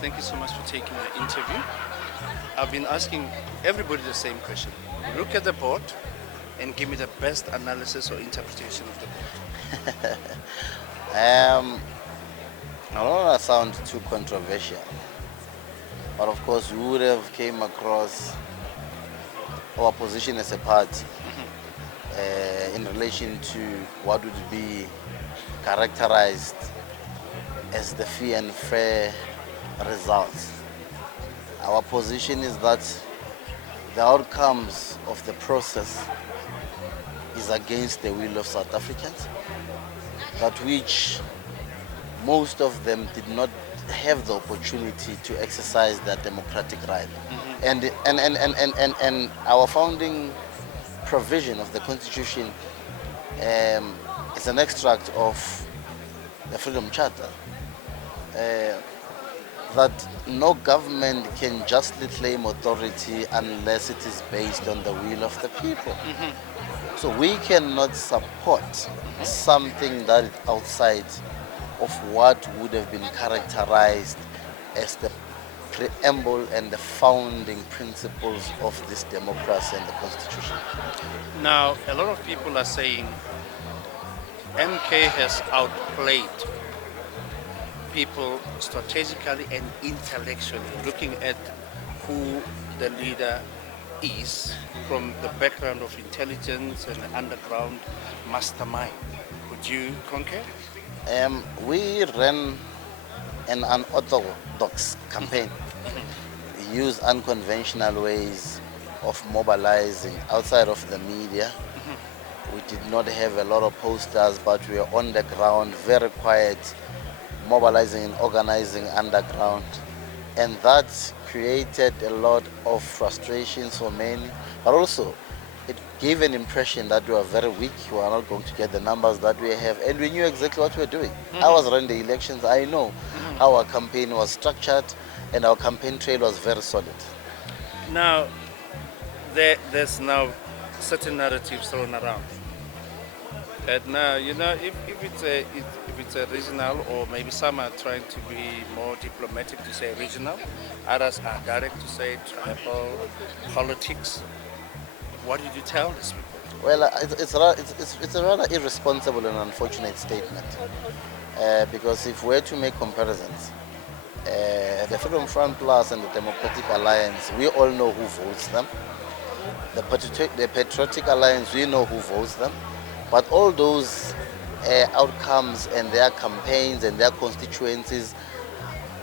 Thank you so much for taking the interview. I've been asking everybody the same question. Look at the board and give me the best analysis or interpretation of the board. Um, I don't want to sound too controversial, but of course, we would have came across our position as a party in relation to what would be characterized as the free and fair results. Our position is that the outcomes of the process is against the will of South Africans, that which most of them did not have the opportunity to exercise their democratic right. And our founding provision of the Constitution is an extract of the Freedom Charter, that no government can justly claim authority unless it is based on the will of the people. So we cannot support something that is outside of what would have been characterized as the preamble and the founding principles of this democracy and the Constitution. Now, a lot of people are saying MK has outplayed people strategically and intellectually, looking at who the leader is from the background of intelligence and underground mastermind. Would you concur? We ran an unorthodox campaign. We used unconventional ways of mobilizing outside of the media. We did not have a lot of posters, but we were on the ground, very quiet, mobilizing and organizing underground. And that created a lot of frustrations for many, but also it gave an impression that we were very weak, we were not going to get the numbers that we have, and we knew exactly what we were doing. I was running the elections, I know how our campaign was structured, and our campaign trail was very solid. Now, there's now certain narratives thrown around. That now, if it's a regional, or maybe some are trying to be more diplomatic to say regional, others are direct to say tribal politics. What did you tell these people? Well, it's a rather irresponsible and unfortunate statement, because if we're to make comparisons, the Freedom Front Plus and the Democratic Alliance, we all know who votes them. The Patriotic Alliance, we know who votes them. But all those outcomes and their campaigns and their constituencies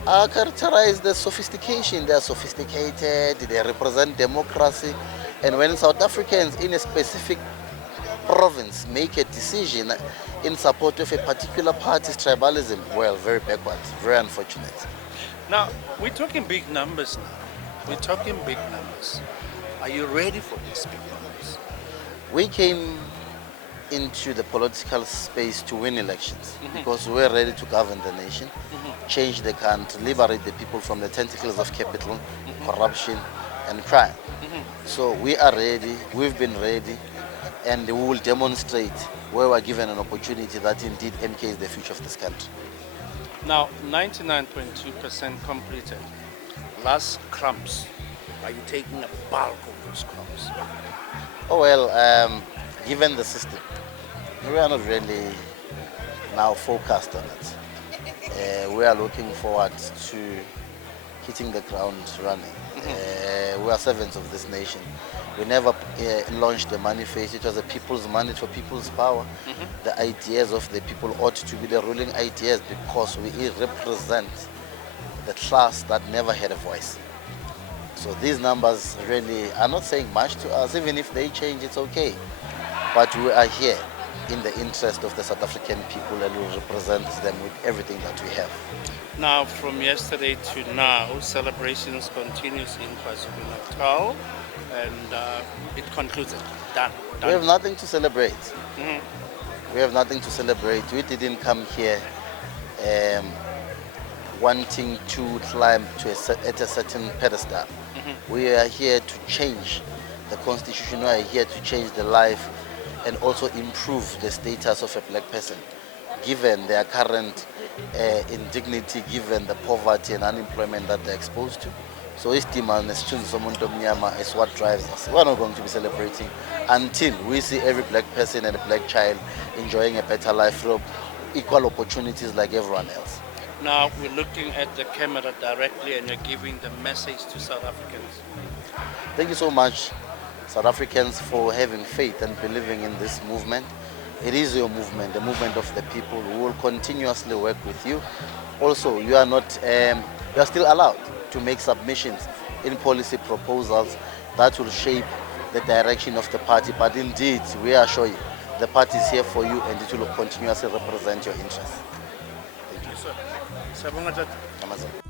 are characterized as sophistication. They are sophisticated, they represent democracy. And when South Africans in a specific province make a decision in support of a particular party's tribalism, well, very backward, very unfortunate. Now, we're talking big numbers now. We're talking big numbers. Are you ready for these big numbers? We came into the political space to win elections because we're ready to govern the nation, change the country, liberate the people from the tentacles of capital, corruption, and crime. So we are ready, we've been ready, and we will demonstrate where we're given an opportunity that indeed MK is the future of this country. Now, 99.2% completed. Last crumbs. Are you taking a bulk of those crumbs? Oh well, given the system, we are not really now focused on it. We are looking forward to hitting the ground running. We are servants of this nation. We never launched the manifesto. It was a people's mandate for people's power. The ideas of the people ought to be the ruling ideas because we represent the class that never had a voice. So these numbers really are not saying much to us. Even if they change, it's okay. But we are here in the interest of the South African people, and we represent them with everything that we have. Now, from yesterday to now, celebrations continues in KwaZulu-Natal, and it concluded. Done. We have nothing to celebrate. We have nothing to celebrate. We didn't come here wanting to climb to at a certain pedestal. We are here to change the constitution. We are here to change the life and also improve the status of a black person, given their current in dignity given the poverty and unemployment that they're exposed to. So istima nesithunzi somuntu omnyama is what drives us. We're not going to be celebrating until we see every black person and a black child enjoying a better life through equal opportunities like everyone else. Now we're looking at the camera directly and you're giving the message to South Africans. Thank you so much, South Africans, for having faith and believing in this movement. It is your movement, the movement of the people. We will continuously work with you. Also, you are not, you are still allowed to make submissions in policy proposals that will shape the direction of the party. But indeed, we assure you, the party is here for you and it will continuously represent your interests. Yes, sir. Siyabonga, Tata. Amazon.